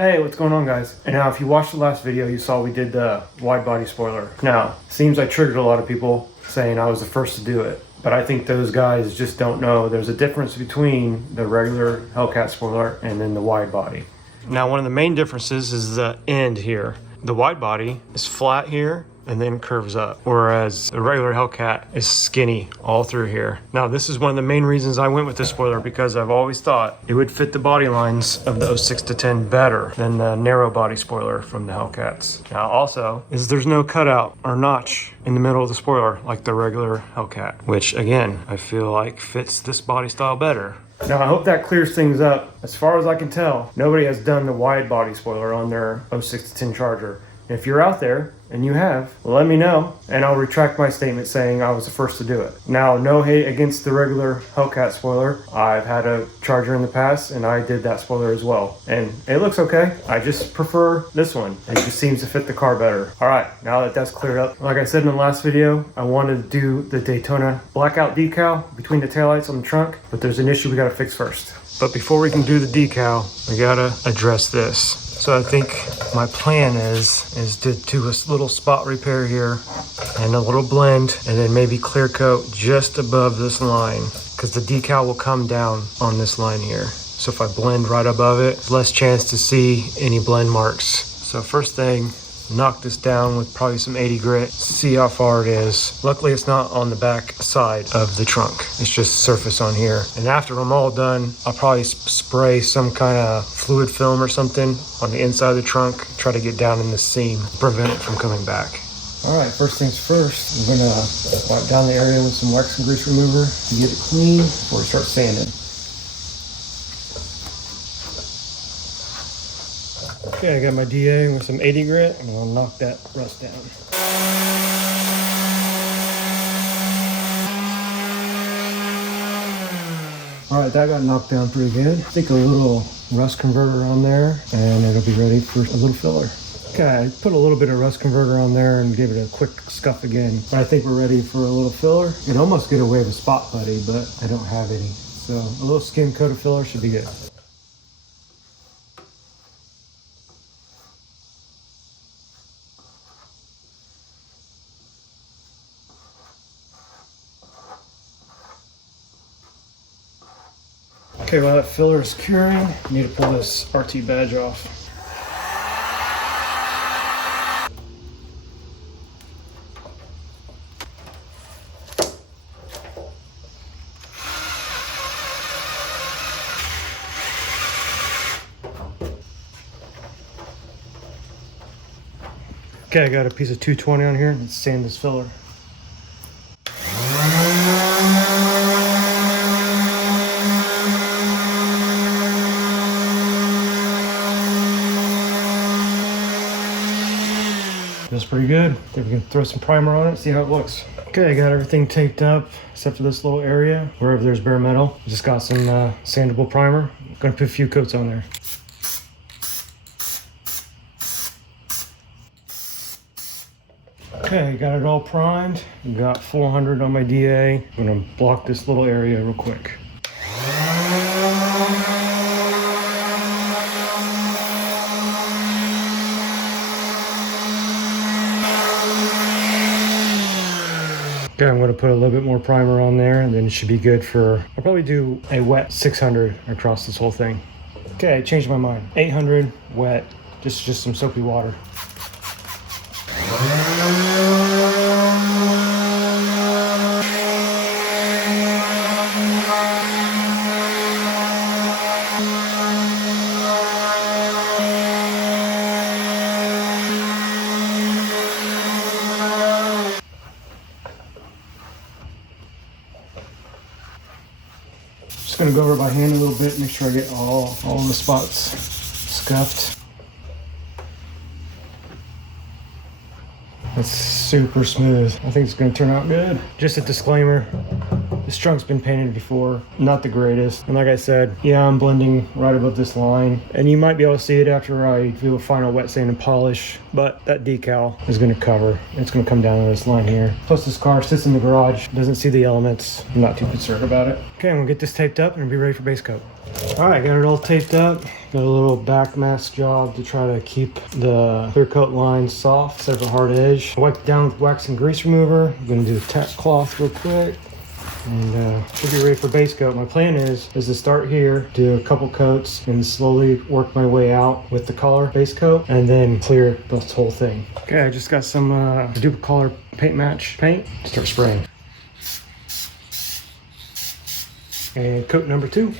Hey, what's going on, guys? And now if you watched the last video, you saw we did the wide body spoiler. Now, seems I triggered a lot of people saying I was the first to do it, but I think those guys just don't know there's a difference between the regular Hellcat spoiler and then the wide body. Now, one of the main differences is the end here. The wide body is flat here and then curves up, whereas the regular Hellcat is skinny all through here. Now, this is one of the main reasons I went with this spoiler, because I've always thought it would fit the body lines of the 06 to 10 better than the narrow body spoiler from the Hellcats. Now, also, is there's no cutout or notch in the middle of the spoiler like the regular Hellcat, which again, I feel like fits this body style better. Now, I hope that clears things up. As far as I can tell, nobody has done the wide body spoiler on their 06 to 10 Charger. If you're out there and you have, well, let me know and I'll retract my statement saying I was the first to do it. Now, no hate against the regular Hellcat spoiler. I've had a Charger in the past and I did that spoiler as well. And it looks okay. I just prefer this one. It just seems to fit the car better. All right, now that that's cleared up, like I said in the last video, I wanted to do the Daytona blackout decal between the taillights on the trunk, but there's an issue we gotta fix first. But before we can do the decal, we gotta address this. So I think my plan is to do a little spot repair here and a little blend, and then maybe clear coat just above this line, because the decal will come down on this line here. So if I blend right above it, less chance to see any blend marks. So first thing, knock this down with probably some 80 grit, see how far it is. Luckily it's not on the back side of the trunk, it's just surface on here. And after I'm all done, I'll probably spray some kind of fluid film or something on the inside of the trunk, try to get down in the seam, prevent it from coming back. All right, first things first, I'm gonna wipe down the area with some wax and grease remover to get it clean before we start sanding. Okay, I got my DA with some 80 grit, and I'll knock that rust down. All right, that got knocked down pretty good. Stick a little rust converter on there, and it'll be ready for a little filler. Okay, I put a little bit of rust converter on there and gave it a quick scuff again. But I think we're ready for a little filler. You can almost get away with spot putty, but I don't have any. So a little skim coat of filler should be good. Okay, while that filler is curing, I need to pull this RT badge off. Okay, I got a piece of 220 on here. Let's sand this filler. Feels pretty good. I think we can throw some primer on it, see how it looks. Okay, I got everything taped up except for this little area wherever there's bare metal. Just got some sandable primer. I'm gonna put a few coats on there. Okay, got it all primed. Got 400 on my DA. I'm gonna block this little area real quick. Okay, I'm going to put a little bit more primer on there, and then it should be good for, I'll probably do a wet 600 across this whole thing. Okay, I changed my mind. 800 wet, just some soapy water. Just gonna go over by hand a little bit, make sure I get all the spots scuffed. That's super smooth. I think it's gonna turn out good. Just a disclaimer, this trunk's been painted before, not the greatest. And like I said, yeah, I'm blending right above this line. And you might be able to see it after I do a final wet sand and polish, but that decal is gonna cover. It's gonna come down to this line here. Plus this car sits in the garage, doesn't see the elements. I'm not too concerned about it. Okay, I'm gonna get this taped up and be ready for base coat. All right, got it all taped up. Got a little back mask job to try to keep the clear coat lines soft, instead of a hard edge. I wiped it down with wax and grease remover. I'm gonna do a tack cloth real quick. And should be ready for base coat. My plan is to start here, do a couple coats, and slowly work my way out with the collar base coat, and then clear this whole thing. Okay, I just got some Decal paint match paint. Start spraying. And coat number 2.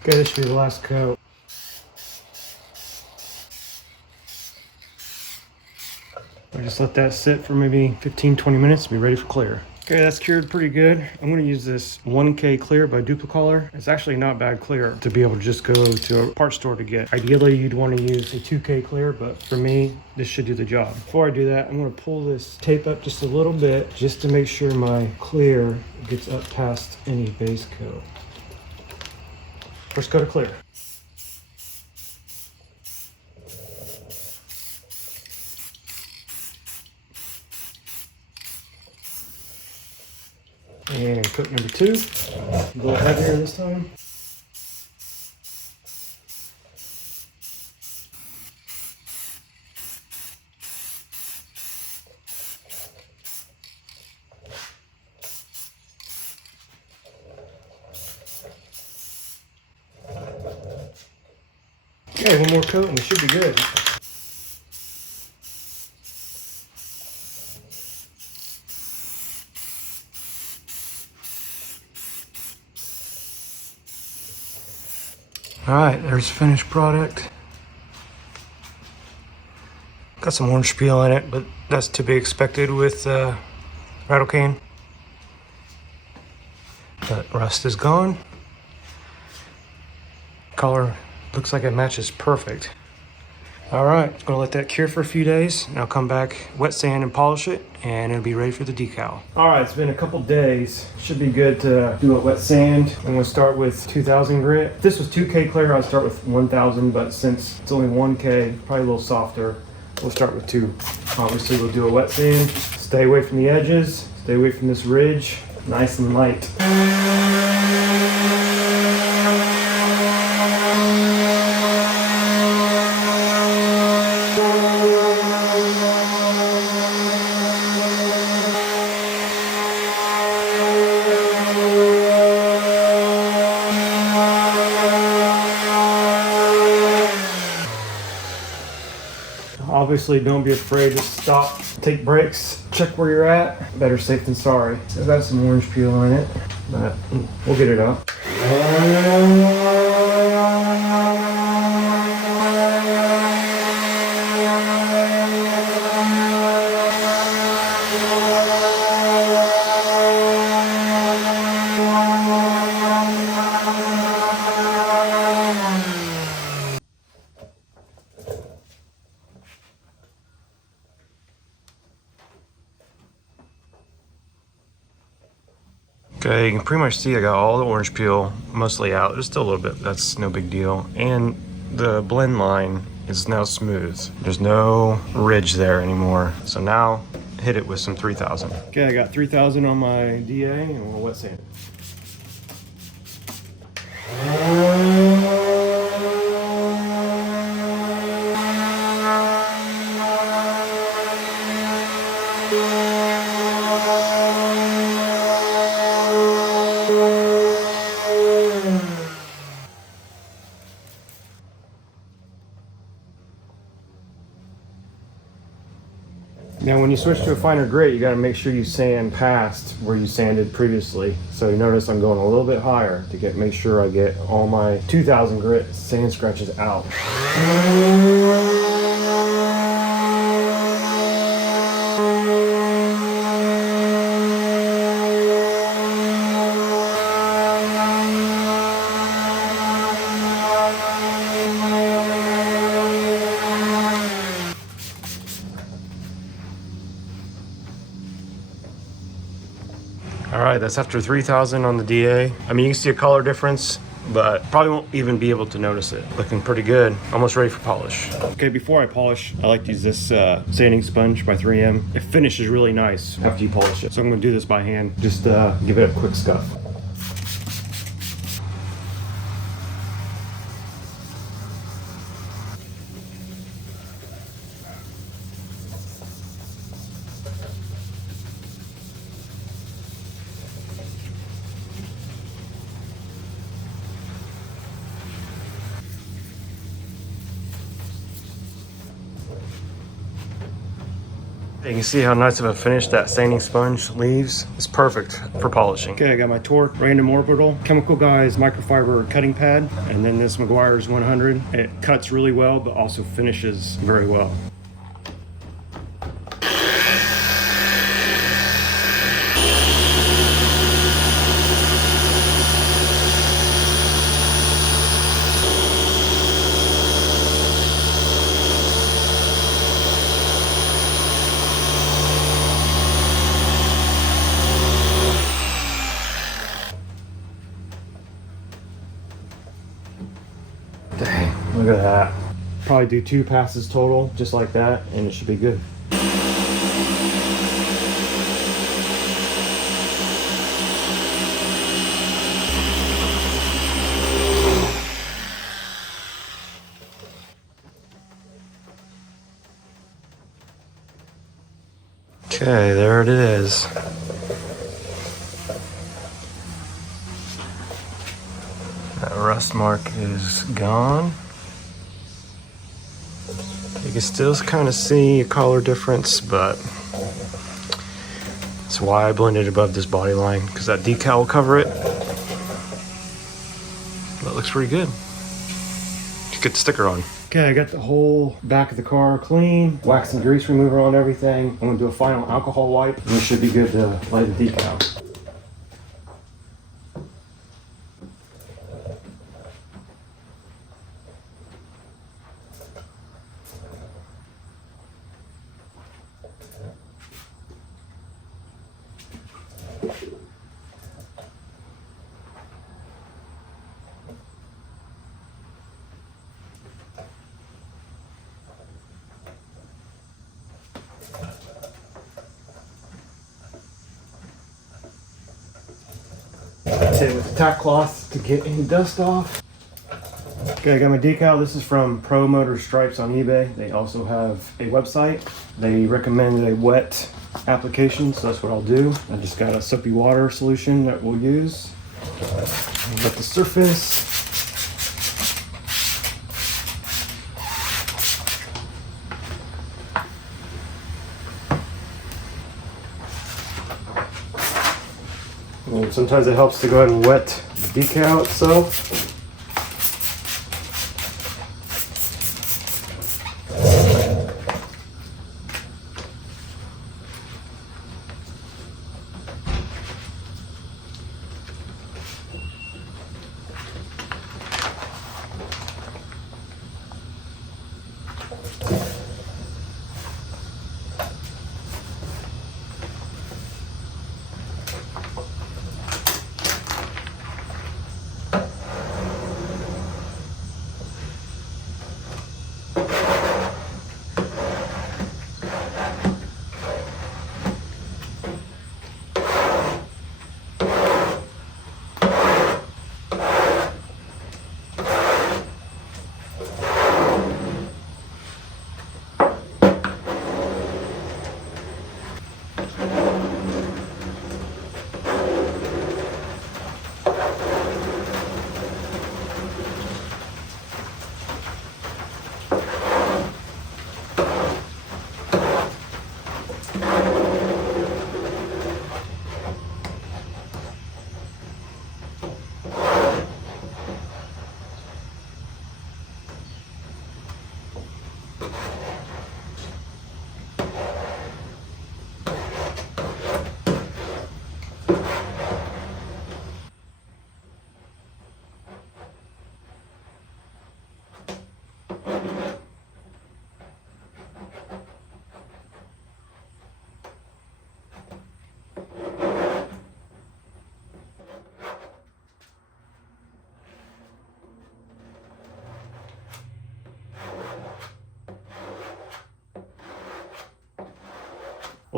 Okay, this should be the last coat. I just let that sit for maybe 15-20 minutes to be ready for clear. Okay, that's cured pretty good. I'm gonna use this 1K clear by Decal. It's actually not bad clear to be able to just go to a parts store to get. Ideally, you'd want to use a 2K clear, but for me, this should do the job. Before I do that, I'm gonna pull this tape up just a little bit just to make sure my clear gets up past any base coat. First coat of clear. And coat number 2. A little heavier this time. Okay, one more coat and we should be good. All right, there's finished product. Got some orange peel in it, but that's to be expected with rattle can. But rust is gone. Color looks like it matches perfect. All right, I'm gonna let that cure for a few days, and I'll come back, wet sand and polish it, and it'll be ready for the decal. All right, it's been a couple days. Should be good to do a wet sand. I'm gonna start with 2000 grit. If this was 2K clear, I'd start with 1000, but since it's only 1K, probably a little softer, we'll start with 2. Obviously, we'll do a wet sand. Stay away from the edges, stay away from this ridge, nice and light. Obviously, don't be afraid to stop, take breaks, check where you're at. Better safe than sorry. I've got some orange peel in it, but we'll get it up. Okay, you can pretty much see I got all the orange peel mostly out. There's still a little bit, that's no big deal. And the blend line is now smooth. There's no ridge there anymore. So now hit it with some 3000. Okay, I got 3000 on my DA and we'll wet sand it. Now when you switch to a finer grit, you got to make sure you sand past where you sanded previously. So you notice I'm going a little bit higher to make sure I get all my 2000 grit sand scratches out. All right, right, that's after 3,000 on the DA. I mean, you can see a color difference, but probably won't even be able to notice it. Looking pretty good, almost ready for polish. Okay, before I polish, I like to use this sanding sponge by 3M. It finishes really nice after you polish it. So I'm gonna do this by hand, just give it a quick scuff. You can see how nice of a finish that sanding sponge leaves. It's perfect for polishing. Okay, I got my Torque Random Orbital Chemical Guys microfiber cutting pad, and then this Meguiar's 100. It cuts really well, but also finishes very well. Dang, look at that. Probably do 2 passes total, just like that, and it should be good. Okay, there it is. That rust mark is gone. You can still kind of see a color difference, but that's why I blended above this body line, because that decal will cover it. That looks pretty good. Just get the sticker on. Okay, I got the whole back of the car clean, wax and grease remover on everything. I'm gonna do a final alcohol wipe, and we should be good to light the decal. Hit it with the tack cloth to get any dust off. Okay, I got my decal. This is from Pro Motor Stripes on eBay. They also have a website. They recommend a wet application, so that's what I'll do. I just got a soapy water solution that we'll use. Wet the surface. And sometimes it helps to go ahead and wet the decal itself.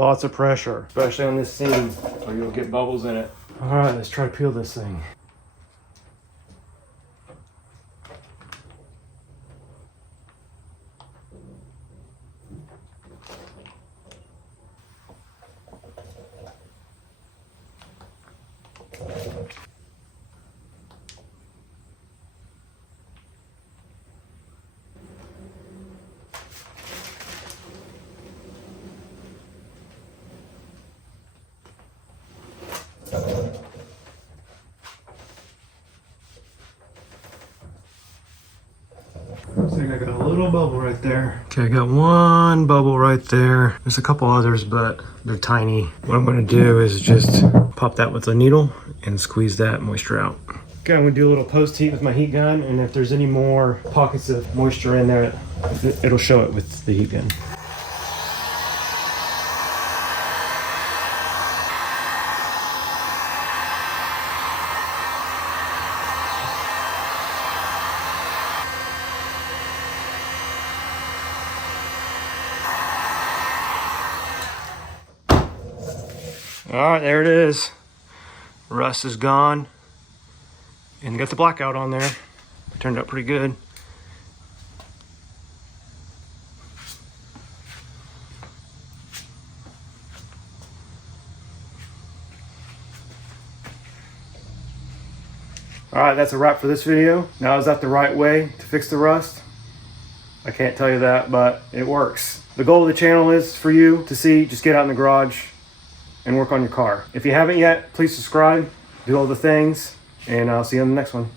lots of pressure, especially on this seam, or you'll get bubbles in it. All right, let's try to peel this thing. Looks like I got a little bubble right there. Okay, I got one bubble right there. There's a couple others, but they're tiny. What I'm gonna do is just pop that with a needle and squeeze that moisture out. Okay, I'm gonna do a little post heat with my heat gun, and if there's any more pockets of moisture in there, it'll show it with the heat gun. All right, there it is. Rust is gone. And got the blackout on there. Turned out pretty good. All right, that's a wrap for this video. Now, is that the right way to fix the rust? I can't tell you that, but it works. The goal of the channel is for you to see, just get out in the garage and work on your car. If you haven't yet, please subscribe, do all the things, and I'll see you on the next one.